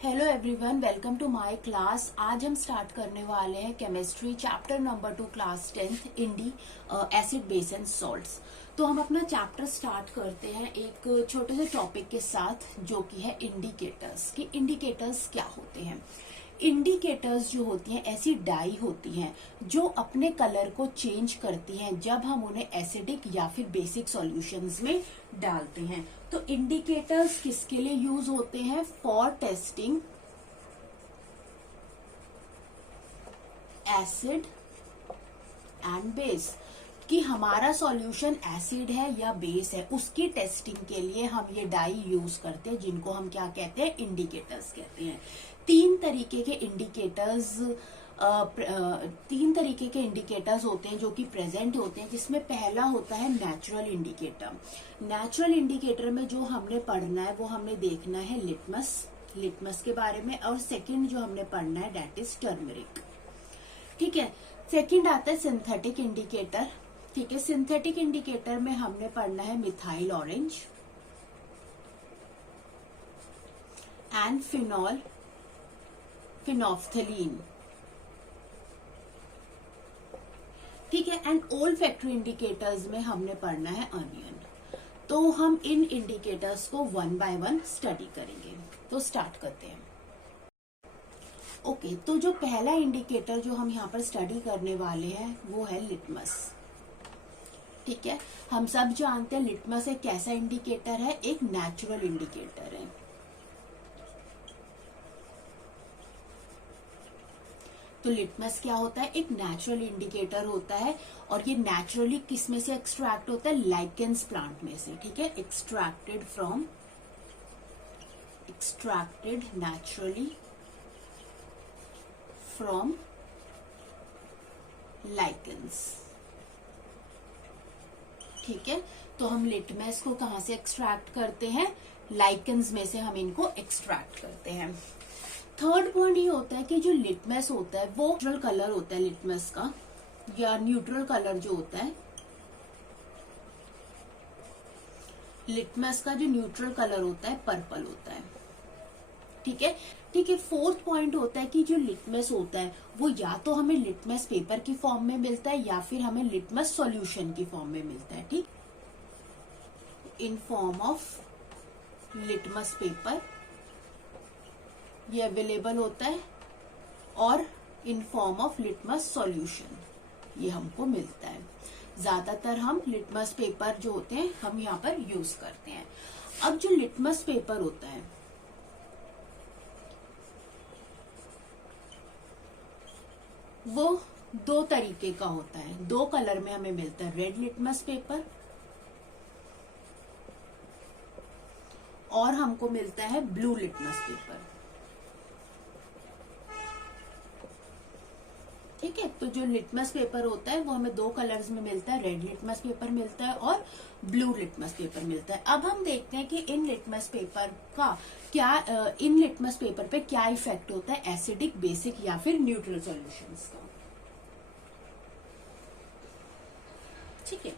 Hello everyone, welcome to my class. आज हम start करने वाले हैं केमिस्ट्री चैप्टर नंबर 2 क्लास 10 इंडी एसिड बेस एंड सॉल्ट्स। तो हम अपना चैप्टर स्टार्ट करते हैं एक छोटे से टॉपिक के साथ जो कि है इंडिकेटर्स। कि इंडिकेटर्स क्या होते हैं। इंडिकेटर्स जो होती हैं ऐसी डाई होती हैं जो अपने कलर को चेंज करती हैं जब हम उन्हें एसिडिक या फिर बेसिक सॉल्यूशंस में डालते हैं। तो इंडिकेटर्स किसके लिए यूज होते हैं? For testing acid and base, कि हमारा सॉल्यूशन एसिड है या बेस है, उसकी टेस्टिंग के लिए हम ये डाई यूज करते हैं जिनको हम क्या कहते हैं? इंडिकेटर्स कहते हैं। तीन तरीके के इंडिकेटर्स होते हैं जो कि प्रेजेंट होते हैं, जिसमें पहला होता है नेचुरल इंडिकेटर। नेचुरल इंडिकेटर में जो हमने पढ़ना है वो हमने देखना है लिटमस के बारे में, और सेकंड जो हमने पढ़ना है दैट इज टर्मरिक। ठीक है। सेकंड आता है सिंथेटिक इंडिकेटर। ठीक है। सिंथेटिक इंडिकेटर में हमने पढ़ना है मिथाइल ऑरेंज एंड फिनोफ्थलीन। ठीक है। एंड ओल्फैक्टरी इंडिकेटर्स में हमने पढ़ना है अनियन। तो हम इन इंडिकेटर्स को वन बाय वन स्टडी करेंगे। तो स्टार्ट करते हैं। ओके, तो जो पहला इंडिकेटर जो हम यहाँ पर स्टडी करने वाले हैं वो है लिटमस। ठीक है। हम सब जानते हैं लिटमस एक कैसा इंडिकेटर है? एक नेचुरल इंडिकेटर है। तो लिटमस क्या होता है? एक नेचुरल इंडिकेटर होता है, और ये नेचुरली किस में से एक्सट्रैक्ट होता है? लाइकेंस प्लांट में से। ठीक है। Extracted naturally from lichens. ठीक है। तो हम लिटमस को कहां से एक्सट्रैक्ट करते हैं? लाइकेंस में से हम इनको एक्सट्रैक्ट करते हैं। थर्ड पॉइंट ये होता है कि जो लिटमस होता है वो न्यूट्रल कलर होता है लिटमस का, या न्यूट्रल कलर जो होता है लिटमस का, जो न्यूट्रल कलर होता है पर्पल होता है। ठीक है। ठीक है। फोर्थ पॉइंट होता है कि जो लिटमस होता है वो या तो हमें लिटमस पेपर की फॉर्म में मिलता है या फिर हमें लिटमस सॉल्यूशन की फॉर्म में मिलता है। ठीक, in form of litmus paper ये अवेलेबल होता है, और in form of litmus solution ये हमको मिलता है। ज्यादातर हम लिटमस पेपर जो होते हैं हम यहाँ पर यूज करते हैं। अब जो लिटमस पेपर होता है वो दो तरीके का होता है। दो कलर में हमें मिलता है, रेड लिटमस पेपर और हमको मिलता है ब्लू लिटमस पेपर। ठीक है। तो जो लिटमस पेपर होता है वो हमें दो कलर्स में मिलता है, रेड लिटमस पेपर मिलता है और ब्लू लिटमस पेपर मिलता है। अब हम देखते हैं कि इन लिटमस पेपर पे क्या इफेक्ट होता है एसिडिक, बेसिक या फिर न्यूट्रल सॉल्यूशंस का। ठीक है।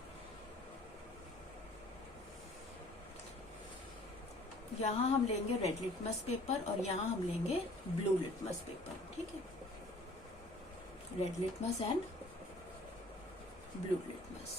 यहां हम लेंगे रेड लिटमस पेपर और यहां हम लेंगे ब्लू लिटमस पेपर। ठीक है। Red litmus and blue litmus,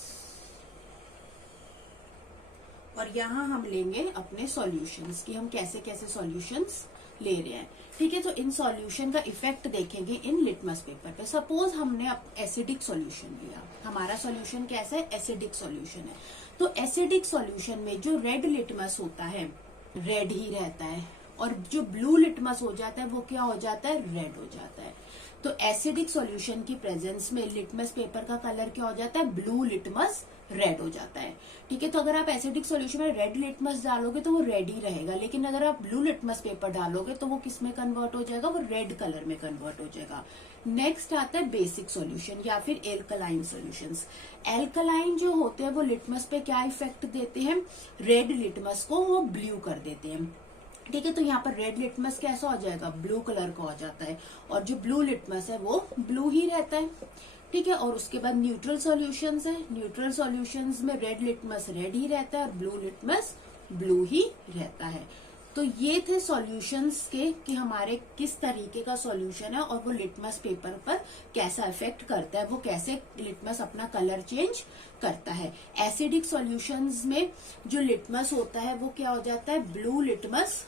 और यहां हम लेंगे अपने सॉल्यूशंस की हम कैसे कैसे सॉल्यूशंस ले रहे हैं। ठीक है। तो इन सॉल्यूशन का इफेक्ट देखेंगे इन लिटमस पेपर पे। सपोज हमने एसिडिक सॉल्यूशन लिया, हमारा सॉल्यूशन कैसा है? एसिडिक सॉल्यूशन है। तो एसिडिक सॉल्यूशन में जो रेड लिटमस होता है रेड ही रहता है, और जो ब्लू लिटमस हो जाता है वो क्या हो जाता है? रेड हो जाता है। तो एसिडिक सॉल्यूशन की प्रेजेंस में लिटमस पेपर का कलर क्या हो जाता है? ब्लू लिटमस रेड हो जाता है। ठीक है। तो अगर आप एसिडिक सॉल्यूशन में रेड लिटमस डालोगे तो वो रेड ही रहेगा, लेकिन अगर आप ब्लू लिटमस पेपर डालोगे तो वो किस में कन्वर्ट हो जाएगा? वो रेड कलर में कन्वर्ट हो जाएगा। नेक्स्ट आता है बेसिक सॉल्यूशन या फिर एल्कलाइन सॉल्यूशंस। एल्कलाइन जो होते हैं वो लिटमस पे क्या इफेक्ट देते हैं? रेड लिटमस को वो ब्लू कर देते हैं। ठीक है। तो यहाँ पर रेड लिटमस कैसा हो जाएगा? ब्लू कलर का हो जाता है, और जो ब्लू लिटमस है वो ब्लू ही रहता है। ठीक है। और उसके बाद न्यूट्रल सॉल्यूशंस है। न्यूट्रल सॉल्यूशंस में रेड लिटमस रेड ही रहता है और ब्लू लिटमस ब्लू ही रहता है। तो ये थे सॉल्यूशंस के कि हमारे किस तरीके का सॉल्यूशन है और वो लिटमस पेपर पर कैसा इफेक्ट करता है, वो कैसे लिटमस अपना कलर चेंज करता है। एसिडिक सॉल्यूशंस में जो लिटमस होता है वो क्या हो जाता है, ब्लू लिटमस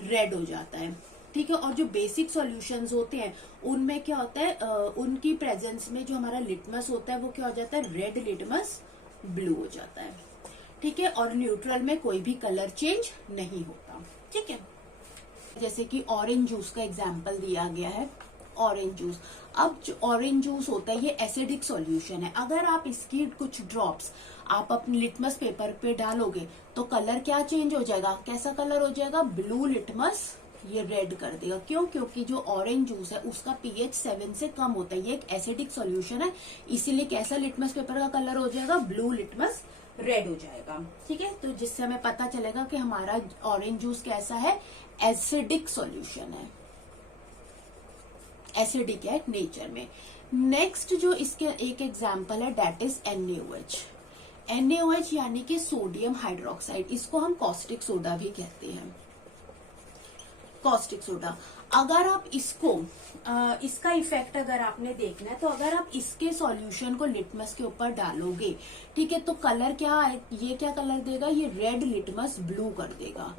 रेड हो जाता है, ठीक है। और जो बेसिक सॉल्यूशंस होते हैं उनमें क्या होता है, उनकी प्रेजेंस में जो हमारा लिटमस होता है वो क्या हो जाता है, रेड लिटमस ब्लू हो जाता है, ठीक है। और न्यूट्रल में कोई भी कलर चेंज नहीं होता, ठीक है। जैसे कि ऑरेंज जूस का एग्जाम्पल दिया गया है, ऑरेंज जूस। अब जो ऑरेंज जूस होता है ये एसिडिक सॉल्यूशन है। अगर आप इसकी कुछ ड्रॉप्स आप अपने लिटमस पेपर पे डालोगे तो कलर क्या चेंज हो जाएगा, कैसा कलर हो जाएगा, ब्लू लिटमस ये रेड कर देगा। क्यों, क्योंकि जो ऑरेंज जूस है उसका पीएच 7 से कम होता है, ये एक एसिडिक सॉल्यूशन है, इसीलिए कैसा लिटमस पेपर का कलर हो जाएगा, ब्लू लिटमस रेड हो जाएगा, ठीक है। तो जिससे हमें पता चलेगा कि हमारा ऑरेंज जूस कैसा है, एसिडिक सॉल्यूशन है, एसिडिक है नेचर में। नेक्स्ट जो इसके एक एग्जांपल है दैट इज NaOH। NaOH यानी कि सोडियम हाइड्रोक्साइड, इसको हम कॉस्टिक सोडा भी कहते हैं, कॉस्टिक सोडा। अगर आप इसको इसका इफेक्ट अगर आपने देखना है तो अगर आप इसके सॉल्यूशन को लिटमस के ऊपर डालोगे, ठीक है, तो कलर क्या है, ये क्या कलर देगा, ये रेड लिटमस ब्लू कर देगा।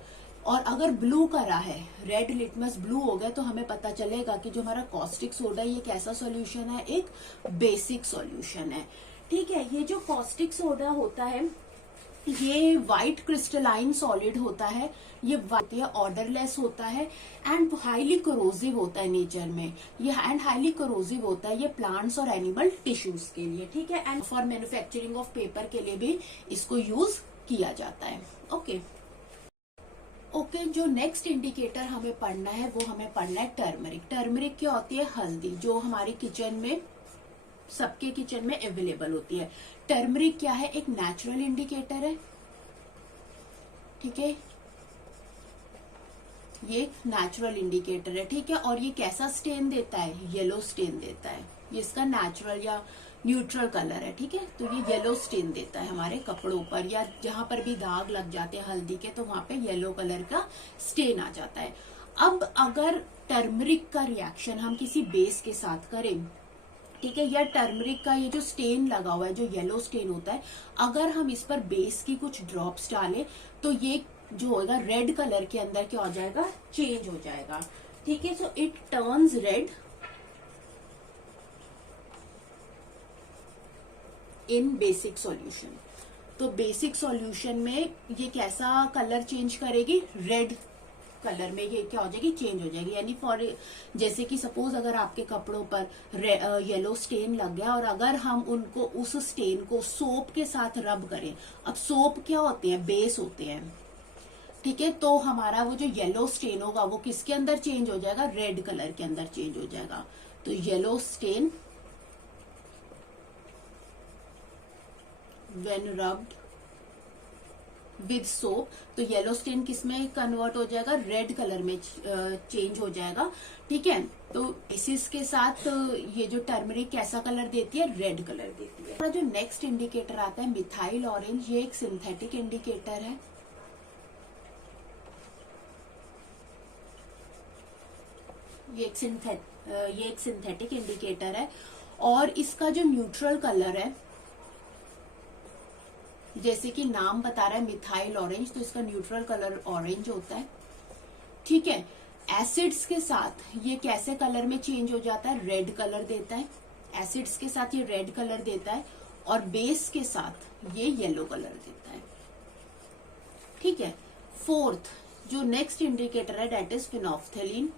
और अगर ब्लू करा है, रेड लिटमस ब्लू हो गया, तो हमें पता चलेगा कि जो हमारा कॉस्टिक सोडा ये कैसा सॉल्यूशन है, एक बेसिक सॉल्यूशन है, ठीक है। ये जो कॉस्टिक सोडा होता है ये व्हाइट क्रिस्टलाइन सॉलिड होता है, ये ऑर्डरलेस होता है एंड हाईली कोरोसिव होता है नेचर में, ये एंड हाईली कोरोसिव होता है ये प्लांट्स और एनिमल टिश्यूज के लिए, ठीक है। And for manufacturing of paper के लिए भी इसको यूज किया जाता है, ओके। ओके, जो नेक्स्ट इंडिकेटर हमें पढ़ना है वो हमें पढ़ना है टर्मरिक। टर्मरिक क्या होती है, हल्दी, जो हमारे किचन में, सबके किचन में अवेलेबल होती है। टर्मरिक क्या है, एक नेचुरल इंडिकेटर है, ठीक है, ये नेचुरल इंडिकेटर है, ठीक है। और ये कैसा स्टेन देता है, येलो स्टेन देता है, ये इसका नेचुरल या न्यूट्रल कलर है, ठीक है। तो ये येलो स्टेन देता है हमारे कपड़ों पर या जहां पर भी दाग लग जाते हैं हल्दी के, तो वहां पे येलो कलर का स्टेन आ जाता है। अब अगर टर्मरिक का रिएक्शन हम किसी बेस के साथ करें, ठीक है, या टर्मरिक का ये जो स्टेन लगा हुआ है, जो येलो स्टेन होता है, अगर हम इस पर बेस की कुछ ड्रॉप्स डालें तो ये जो होगा रेड कलर के अंदर क्या हो जाएगा, चेंज हो जाएगा, ठीक है। So it turns red in basic solution. तो बेसिक सॉल्यूशन में ये कैसा कलर चेंज करेगी, रेड कलर में ये क्या हो जाएगी, चेंज हो जाएगी। यानी फॉर जैसे कि सपोज अगर आपके कपड़ों पर येलो स्टेन लग गया और अगर हम उनको उस स्टेन को सोप के साथ रब करें, अब सोप क्या होते हैं, बेस होते हैं, ठीक है, तो हमारा वो जो येलो स्टेन होगा वो किसके अंदर चेंज हो जाएगा, रेड कलर के अंदर चेंज हो जाएगा। तो yellow stain when rubbed with soap, तो येलो स्टेन किस में कन्वर्ट हो जाएगा, रेड कलर में चेंज हो जाएगा, ठीक है। तो बेसिस के साथ ये जो टर्मरिक कैसा कलर देती है, रेड कलर देती है। जो नेक्स्ट इंडिकेटर आता है मिथाइल ऑरेंज, ये एक सिंथेटिक इंडिकेटर है, ये एक सिंथेटिक इंडिकेटर है और इसका जो न्यूट्रल कलर है, जैसे कि नाम बता रहा है मिथाइल ऑरेंज, तो इसका न्यूट्रल कलर ऑरेंज होता है, ठीक है। एसिड्स के साथ ये कैसे कलर में चेंज हो जाता है, रेड कलर देता है, एसिड्स के साथ ये रेड कलर देता है और बेस के साथ ये येलो कलर देता है, ठीक है। फोर्थ जो नेक्स्ट इंडिकेटर है दैट इज फिनोफ्थेलिन।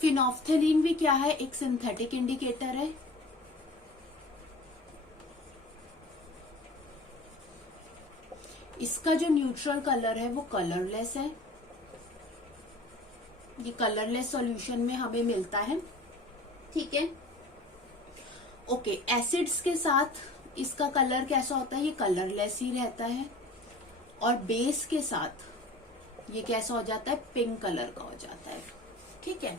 फिनोफ्थेलिन भी क्या है, एक सिंथेटिक इंडिकेटर है, इसका जो न्यूट्रल कलर है वो कलरलेस है, ये कलरलेस सॉल्यूशन में हमें मिलता है, ठीक है। ओके, एसिड्स के साथ इसका कलर कैसा होता है, ये कलरलेस ही रहता है और बेस के साथ ये कैसा हो जाता है, पिंक कलर का हो जाता है, ठीक है।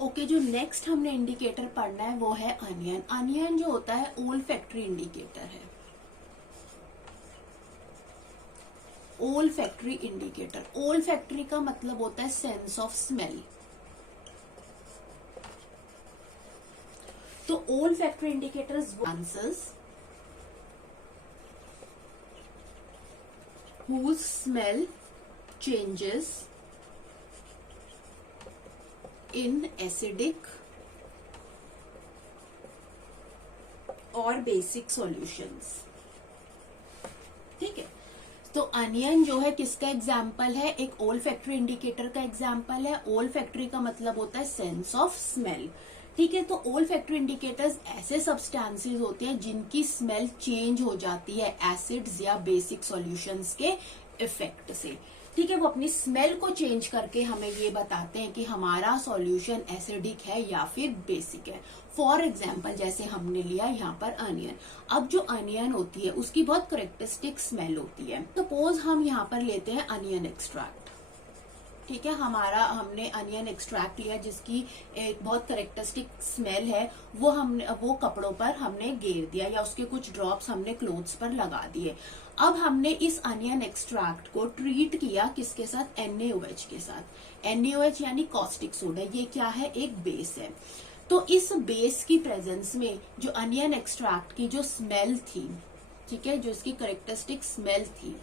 ओके, जो नेक्स्ट हमने इंडिकेटर पढ़ना है वो है अनियन। अनियन जो होता है ओल्फैक्टरी इंडिकेटर है, ओल फैक्ट्री इंडिकेटर। ओल फैक्ट्री का मतलब होता है सेंस ऑफ स्मेल। तो ओल factory indicators answers whose smell changes in acidic और बेसिक सॉल्यूशंस। ठीक है, तो अनियन जो है किसका एग्जाम्पल है, एक ओल फैक्ट्री इंडिकेटर का एग्जाम्पल है। ओल फैक्ट्री का मतलब होता है सेंस ऑफ स्मेल। ठीक है, तो ओल फैक्ट्री इंडिकेटर्स ऐसे सब्सटेंसेस होते हैं जिनकी स्मेल चेंज हो जाती है एसिड्स या बेसिक सॉल्यूशंस के इफेक्ट से। ठीक है, वो अपनी स्मेल को चेंज करके हमें ये बताते हैं कि हमारा सॉल्यूशन एसिडिक है या फिर बेसिक है। फॉर एग्जाम्पल जैसे हमने लिया यहाँ पर अनियन। अब जो अनियन होती है उसकी बहुत करेक्टरिस्टिक स्मेल होती है। सपोज हम यहाँ पर लेते हैं अनियन एक्सट्रैक्ट। ठीक है, हमने अनियन एक्सट्रैक्ट लिया जिसकी एक बहुत करेक्टरिस्टिक स्मेल है, वो कपड़ों पर हमने गेर दिया या उसके कुछ ड्रॉप्स हमने क्लोथ्स पर लगा दिए। अब हमने इस अनियन एक्सट्रैक्ट को ट्रीट किया किसके साथ, NaOH के साथ। NaOH यानी कॉस्टिक सोडा, ये क्या है, एक बेस है। तो इस बेस की प्रेजेंस में जो अनियन एक्सट्रैक्ट की जो स्मेल थी, ठीक है, जो इसकी करेक्टरिस्टिक स्मेल थी,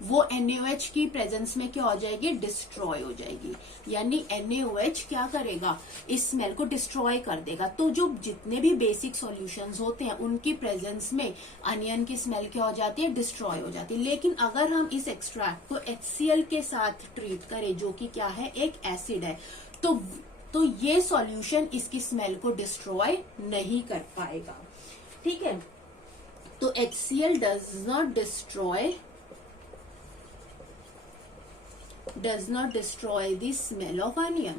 वो NaOH की प्रेजेंस में क्या हो जाएगी, डिस्ट्रॉय हो जाएगी। यानी NaOH क्या करेगा, इस स्मेल को डिस्ट्रॉय कर देगा। तो जो जितने भी बेसिक सॉल्यूशंस होते हैं उनकी प्रेजेंस में अनियन की स्मेल क्या हो जाती है, डिस्ट्रॉय हो जाती है। लेकिन अगर हम इस एक्सट्रैक्ट को HCl के साथ ट्रीट करें जो कि क्या है, एक एसिड है, तो ये सॉल्यूशन इसकी स्मेल को डिस्ट्रॉय नहीं कर पाएगा। ठीक है, तो HCl does not destroy the smell of onion।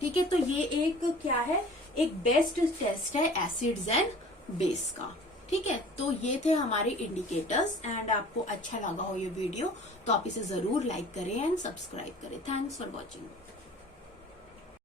ठीक है, तो ये एक क्या है, एक बेस्ट टेस्ट है एसिड्स एंड बेस का। ठीक है, तो ये थे हमारे इंडिकेटर्स। एंड आपको अच्छा लगा हो ये वीडियो तो आप इसे जरूर लाइक करें एंड सब्सक्राइब करें। Thanks for watching.